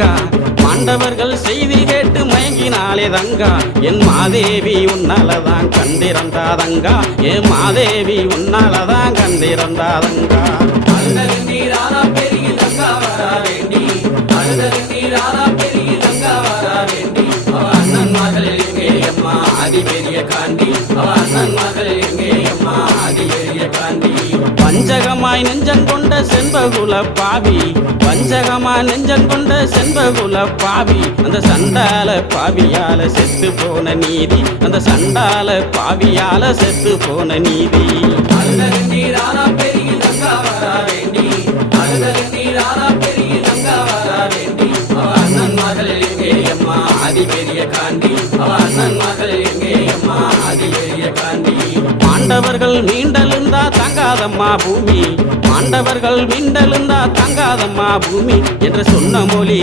தங்கா மாண்டவர்கள் செய்தி கேட்டு மயங்கினாலே தங்கா என் மாதேவி உன்னாலதான் கண்டிருந்தாதங்கா என் மாதேவி உன்னாலதான் கண்டிருந்தாதங்கா பஞ்சகமாய் நெஞ்சங்கொண்ட செண்பகுல பாவி பஞ்சகமாய் நெஞ்சங்கொண்ட செண்பகுல பாவி அந்த சண்டால பாவியால செத்து போன நீதி அந்த சண்டால பாவியால செத்து போன நீதி மாண்டவர்கள் மீண்டெழுந்தா தங்காதம்மா பூமி மாண்டவர்கள் மீண்டெழுந்தா தங்காதம்மா பூமி என்று சொன்ன மொழி